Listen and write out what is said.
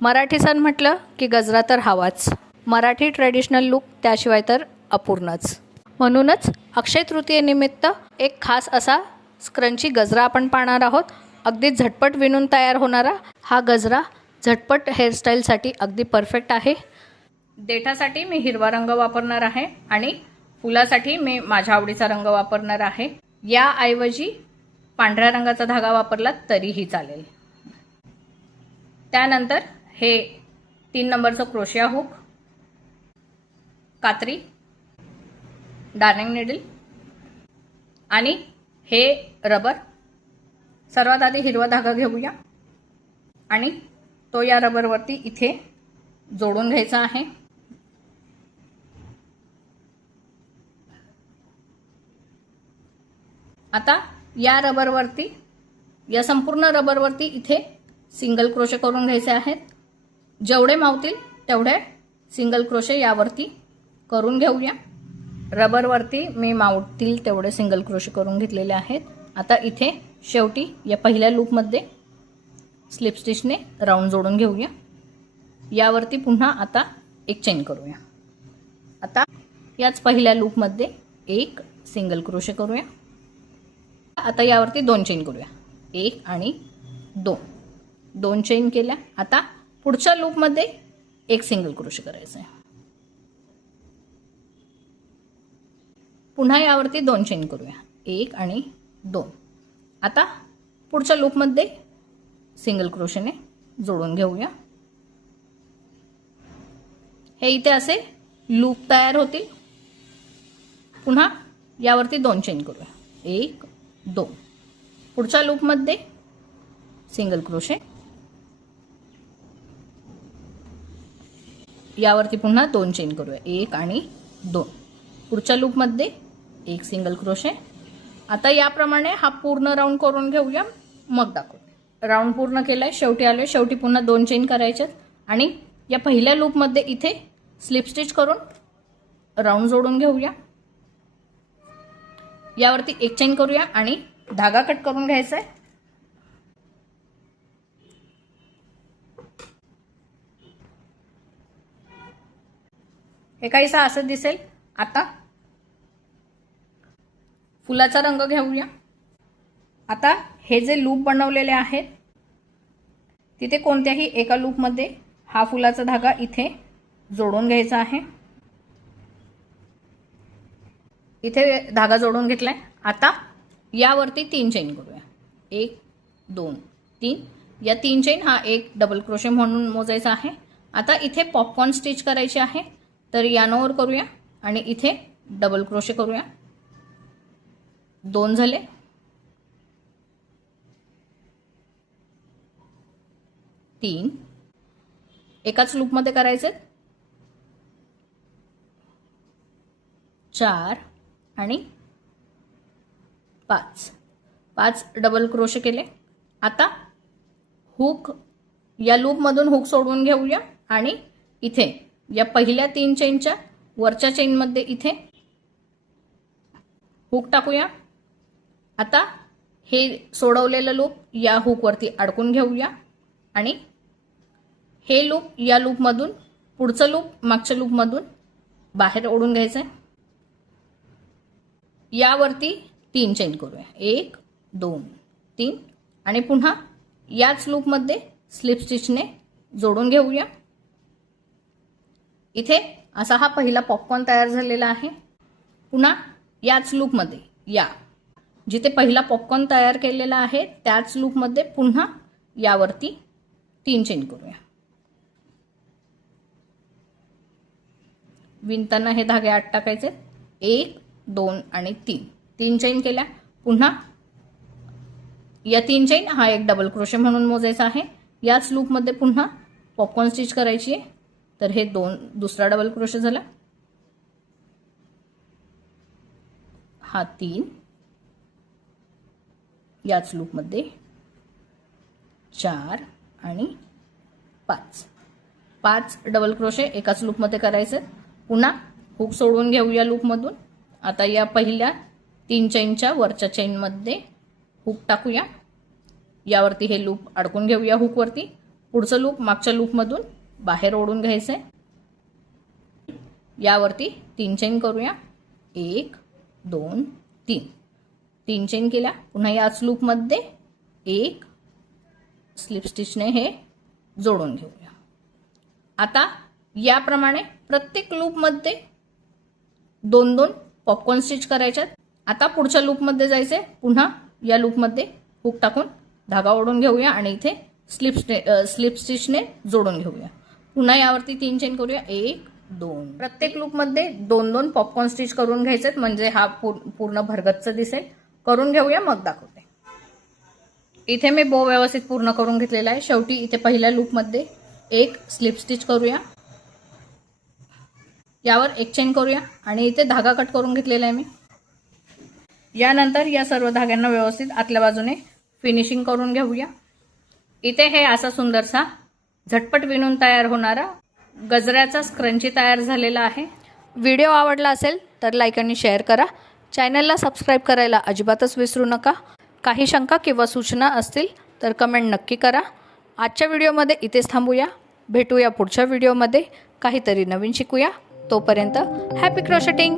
मराठी सण म्हटलं की गजरा तर हवाच. मराठी ट्रेडिशनल लुक त्याशिवाय तर अपूर्णच. म्हणूनच अक्षय तृतीयेनिमित्त एक खास असा स्क्रंची गजरा आपण पाहणार आहोत. अगदी झटपट विणून तयार होणारा हा गजरा झटपट हेअरस्टाईलसाठी अगदी परफेक्ट आहे. देठासाठी मी हिरवा रंग वापरणार आहे आणि फुलासाठी मी माझ्या आवडीचा रंग वापरणार आहे. याऐवजी पांढऱ्या रंगाचा धागा वापरला तरीही चालेल. त्यानंतर हे 3 नंबरचं क्रोशिया हुक, कात्री, डार्निंग नीडल आणि हे रबर. सर्वात आधी हिरवा धागा घेऊया आणि तो या रबरवरती इथे जोडून घ्यायचा आहे. आता या रबरवरती, या संपूर्ण रबरवरती इथे सिंगल क्रोशे करून घ्यायचे आहेत. जेवढे मावतील तेवढे सिंगल क्रोशे यावरती करून घेऊया. रबरवरती मी मावतील तेवढे सिंगल क्रोशे करून घेतलेले आहेत. आता इथे शेवटी या पहिल्या लूपमध्ये स्लिप स्टिचने राऊंड जोडून घेऊया. यावरती पुन्हा आता एक चेन करूया. आता याच पहिल्या लूपमध्ये एक सिंगल क्रोशे करूया. आता यावरती 2 चेन करूया. 1 आणि 2 चेन केल्या. आता पुढच्या लूपमध्ये एक सिंगल क्रोशे करायचं आहे. पुन्हा यावरती 2 चेन करूया. 1 आणि 2. आता पुढच्या लूपमध्ये सिंगल क्रोशेने जोडून घेऊया. हे इथे असे लूप तयार होतील. पुन्हा यावरती 2 चेन करूया. 1, 2. पुढच्या लूपमध्ये सिंगल क्रोशे. यावरती पुन्हा 2 चेन करूया. 1 आणि 2. पुढच्या लूपमध्ये एक सिंगल क्रोशे. आता याप्रमाणे हा पूर्ण राऊंड करून घेऊया, मग दाखवू. राऊंड पूर्ण केलाय, शेवटी आलोय. शेवटी पुन्हा 2 चेन करायच्यात आणि या पहिल्या लूपमध्ये इथे स्लिप स्टिच करून राऊंड जोडून घेऊया. यावरती एक चेन करूया आणि धागा कट करून घ्यायचा आहे. हे काहीसा असं दिसेल. आता फुलाचा रंग घेऊया. आता हे जे लूप बनवलेले आहेत तिथे कोणत्याही एका लूपमध्ये हा फुलाचा धागा इथे जोडून घ्यायचा आहे. इथे धागा जोडून घेतलाय. आता यावरती 3 चेन करूया. 1, 2, 3. या 3 चेन हा एक डबल क्रोशे म्हणून मोजायचा आहे. आता इथे पॉपकॉर्न स्टिच करायची आहे, तर यानोवर करूया आणि इथे डबल क्रोशे करूया. 2 झाले. 3. एकाच लूपमध्ये करायचे. 4 आणि 5 डबल क्रोशे केले. आता हुक, या लूपमधून हुक सोडवून घेऊया आणि इथे या पहिल्या 3 चेनच्या वरच्या चेनमध्ये इथे हुक टाकूया. आता हे सोडवलेलं लूप या हुकवरती अडकून घेऊया आणि हे लूप या लूपमधून, पुढचं लूप मागच्या लूपमधून बाहेर ओढून घ्यायचं आहे. यावरती 3 चेन करूया. 1, 2, 3 आणि पुन्हा याच लूपमध्ये स्लिप स्टिचने जोडून घेऊया. इथे असा हा पहिला पॉपकॉर्न तयार झालेला आहे. पुन्हा याच लूपमध्ये, या जिथे पहिला पॉपकॉर्न तयार केलेला आहे त्याच लूपमध्ये पुन्हा यावरती 3 चेन करूया. विणताना हे धागे आत टाकायचे. 1, 2 आणि 3 चेन केल्या. पुन्हा या 3 चेन हा एक डबल क्रोशे म्हणून मोजायचा आहे. याच लूपमध्ये पुन्हा पॉपकॉर्न स्टिच करायची आहे, तर हे दुसरा डबल क्रोशे झाला. हा 3 याच लूपमध्ये 4 आणि 5 डबल क्रोशे एकाच लूपमध्ये करायचे. पुन्हा हुक सोडून घेऊया लूपमधून. आता या पहिल्या 3 चेनच्या वरच्या चेनमध्ये हुक टाकूया. यावरती हे लूप अडकून घेऊया हुकवरती. पुढचं लूप मागच्या लूपमधून बाहेर ओढून घ्यायचं आहे. यावरती 3 चेन करूया. 1 2 3 चेन केल्या. पुन्हा याच लूपमध्ये एक स्लिप स्टिचने हे जोडून घेऊया. आता याप्रमाणे प्रत्येक लूपमध्ये 2-2 पॉपकॉर्न स्टिच करायच्यात. आता पुढच्या लूपमध्ये जायचे. पुन्हा या लूपमध्ये हुक टाकून धागा ओढून घेऊया आणि इथे स्लिप स्टिचने जोडून घेऊया. पुन्हा यावरती 3 चेन करूया. 1 2 प्रत्येक लूपमध्ये 2-2 पॉपकॉर्न स्टिच करून घ्यायचेत म्हणजे हा पूर्ण भरगच्च दिसेल. करून घेऊया मग दाखवते. इथे मी बो व्यवस्थित पूर्ण करून घेतलेला आहे. शेवटी इथे पहिल्या लूपमध्ये एक स्लिप स्टिच करूया. यावर 1 चेन करूया आणि इथे धागा कट करून घेतलेला आहे मी. यानंतर या सर्व धाग्यांना व्यवस्थित आतल्या बाजूने फिनिशिंग करून घेऊया. इथे हे असा सुंदरसा झटपट विणून तयार होणारा गजऱ्याचा स्क्रंची तयार झालेला आहे. व्हिडिओ आवडला असेल तर लाईक आणि शेअर करा. चॅनलला सबस्क्राईब करायला अजिबातच विसरू नका. काही शंका किंवा सूचना असतील तर कमेंट नक्की करा. आजच्या व्हिडिओमध्ये इथेच थांबूया. भेटूया पुढच्या व्हिडिओमध्ये. काहीतरी नवीन शिकूया. तोपर्यंत हॅपी क्रोशेटिंग.